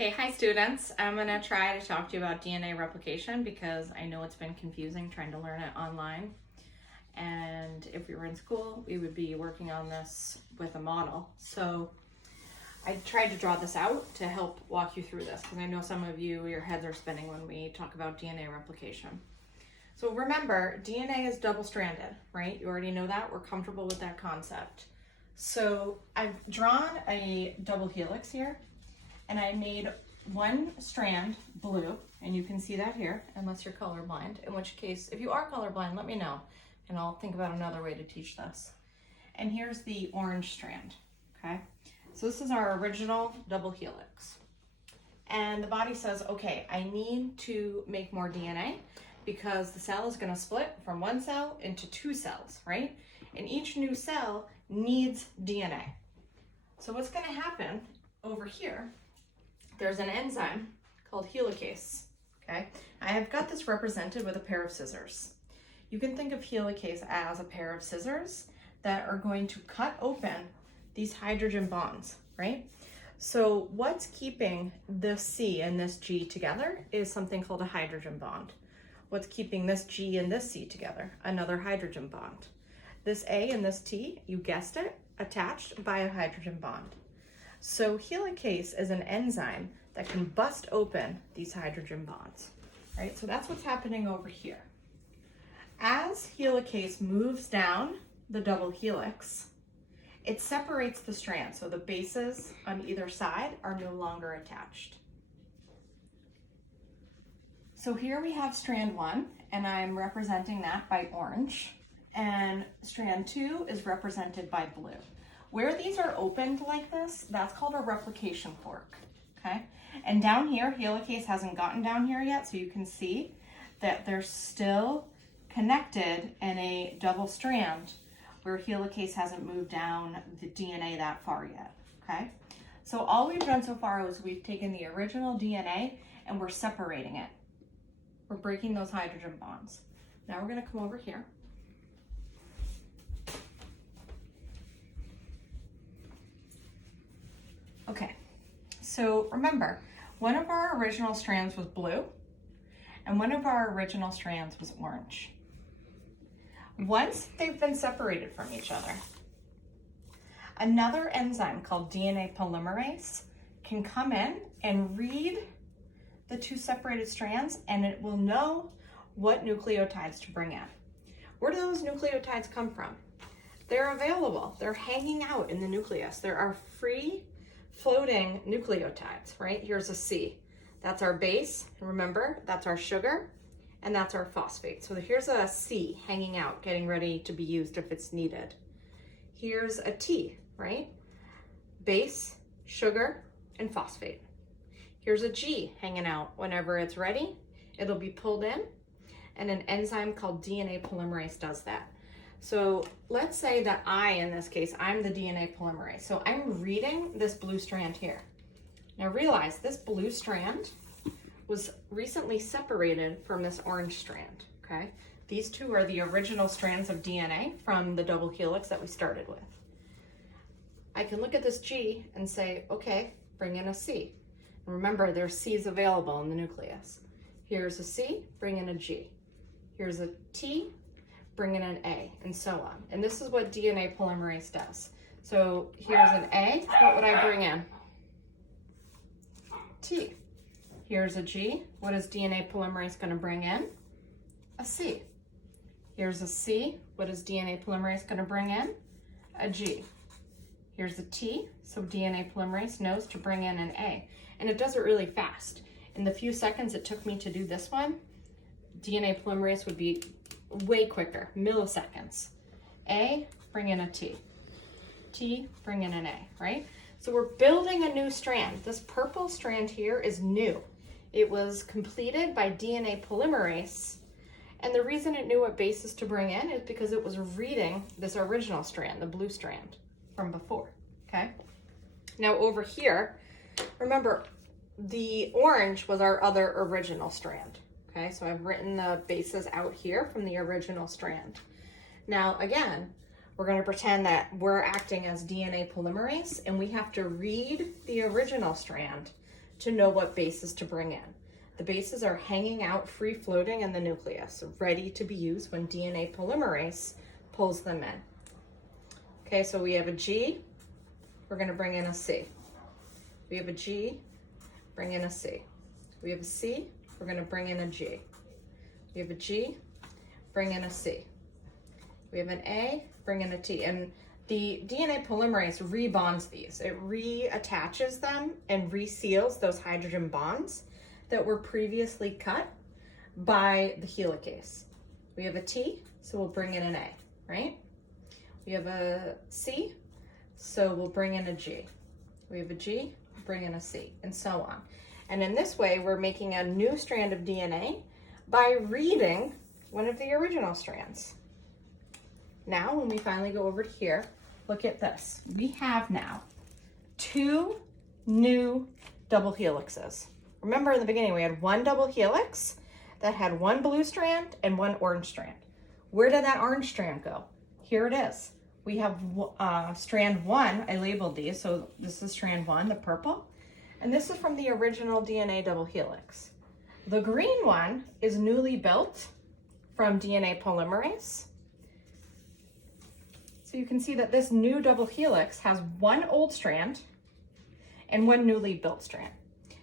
Okay, hi students. I'm going to try to talk to you about DNA replication because I know it's been confusing trying to learn it online. And if we were in school, we would be working on this with a model. So I tried to draw this out to help walk you through this because I know some of you, your heads are spinning when we talk about DNA replication. So remember, DNA is double-stranded, right? You already know that. We're comfortable with that concept. So I've drawn a double helix here. And I made one strand blue, and you can see that here, unless you're colorblind, in which case, if you are colorblind, let me know, and I'll think about another way to teach this. And here's the orange strand, okay? So this is our original double helix. And the body says, okay, I need to make more DNA because the cell is gonna split from one cell into two cells, right? And each new cell needs DNA. So what's gonna happen over here, there's an enzyme called helicase, okay? I have got this represented with a pair of scissors. You can think of helicase as a pair of scissors that are going to cut open these hydrogen bonds, right? So what's keeping this C and this G together is something called a hydrogen bond. What's keeping this G and this C together? Another hydrogen bond. This A and this T, you guessed it, attached by a hydrogen bond. So helicase is an enzyme that can bust open these hydrogen bonds, right? So that's what's happening over here. As helicase moves down the double helix, it separates the strands. So the bases on either side are no longer attached. So here we have strand 1, and I'm representing that by orange, and strand 2 is represented by blue. Where these are opened like this, that's called a replication fork, okay? And down here, helicase hasn't gotten down here yet, so you can see that they're still connected in a double strand where helicase hasn't moved down the DNA that far yet, okay? So all we've done so far is we've taken the original DNA and we're separating it. We're breaking those hydrogen bonds. Now we're gonna come over here. Okay, so remember, one of our original strands was blue and one of our original strands was orange. Once they've been separated from each other, another enzyme called DNA polymerase can come in and read the two separated strands, and it will know what nucleotides to bring in. Where do those nucleotides come from? They're available. They're hanging out in the nucleus. There are free floating nucleotides, right? Here's a C. That's our base. Remember, that's our sugar, and that's our phosphate. So here's a C hanging out, getting ready to be used if it's needed. Here's a T, right? Base, sugar, and phosphate. Here's a G hanging out. Whenever it's ready, it'll be pulled in, and an enzyme called DNA polymerase does that. So let's say that in this case, I'm the DNA polymerase. So I'm reading this blue strand here. Now realize this blue strand was recently separated from this orange strand, okay? These two are the original strands of DNA from the double helix that we started with. I can look at this G and say, okay, bring in a C. And remember, there's C's available in the nucleus. Here's a C, bring in a G. Here's a T, bring in an A, and so on. And this is what DNA polymerase does. So here's an A, what would I bring in? T. Here's a G, what is DNA polymerase gonna bring in? A C. Here's a C, what is DNA polymerase gonna bring in? A G. Here's a T, so DNA polymerase knows to bring in an A. And it does it really fast. In the few seconds it took me to do this one, DNA polymerase would be way quicker, milliseconds. A, bring in a T. T, bring in an A, right? So we're building a new strand. This purple strand here is new. It was completed by DNA polymerase, and the reason it knew what bases to bring in is because it was reading this original strand, the blue strand from before, okay? Now over here, remember, the orange was our other original strand. Okay, so I've written the bases out here from the original strand. Now, again, we're going to pretend that we're acting as DNA polymerase, and we have to read the original strand to know what bases to bring in. The bases are hanging out free floating in the nucleus, ready to be used when DNA polymerase pulls them in. Okay, so we have a G, we're going to bring in a C. We have a G, bring in a C. We have a C, we're going to bring in a G. We have a G, bring in a C. We have an A, bring in a T. And the DNA polymerase rebonds these. It reattaches them and reseals those hydrogen bonds that were previously cut by the helicase. We have a T, so we'll bring in an A, right? We have a C, so we'll bring in a G. We have a G, bring in a C, and so on. And in this way, we're making a new strand of DNA by reading one of the original strands. Now, when we finally go over to here, look at this. We have now 2 new double helixes. Remember in the beginning, we had 1 double helix that had 1 blue strand and 1 orange strand. Where did that orange strand go? Here it is. We have strand 1, I labeled these, so this is strand 1, the purple, and this is from the original DNA double helix. The green one is newly built from DNA polymerase. So you can see that this new double helix has 1 old strand and 1 newly built strand.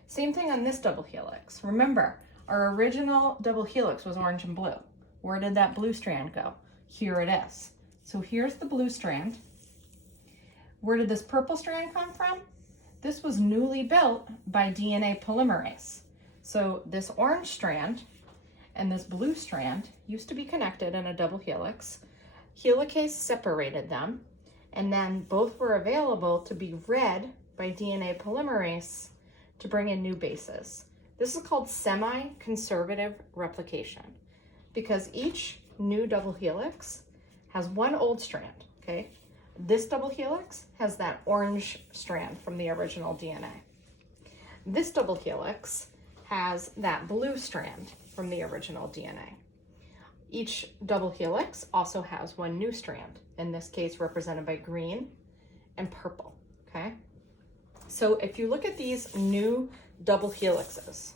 Same thing on this double helix. Remember, our original double helix was orange and blue. Where did that blue strand go? Here it is. So here's the blue strand. Where did this purple strand come from? This was newly built by DNA polymerase. So this orange strand and this blue strand used to be connected in a double helix. Helicase separated them, and then both were available to be read by DNA polymerase to bring in new bases. This is called semi-conservative replication because each new double helix has 1 old strand, okay? This double helix has that orange strand from the original DNA. This double helix has that blue strand from the original DNA. Each double helix also has 1 new strand, in this case represented by green and purple, okay? So if you look at these new double helixes,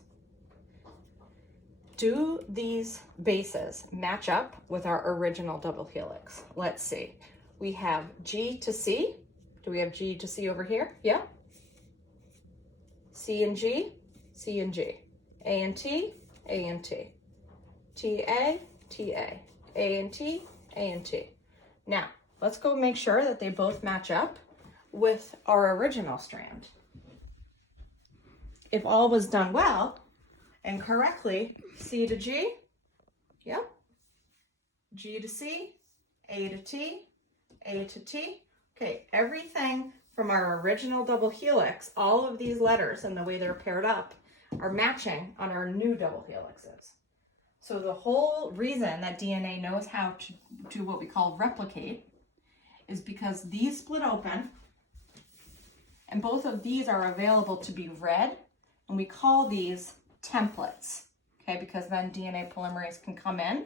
do these bases match up with our original double helix? Let's see. We have G to C. Do we have G to C over here? Yeah. C and G, C and G. A and T, A and T. T, A, T, A. A and T, A and T. Now, let's go make sure that they both match up with our original strand. If all was done well and correctly, C to G, yep. G to C, A to T, A to T. Okay, everything from our original double helix, all of these letters and the way they're paired up are matching on our new double helixes. So the whole reason that DNA knows how to do what we call replicate is because these split open and both of these are available to be read, and we call these templates, okay, because then DNA polymerase can come in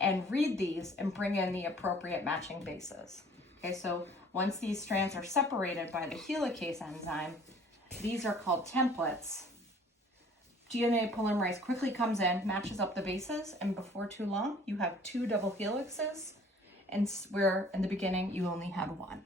and read these and bring in the appropriate matching bases. Okay, so once these strands are separated by the helicase enzyme, these are called templates. DNA polymerase quickly comes in, matches up the bases, and before too long, you have 2 double helixes, and where in the beginning you only had 1.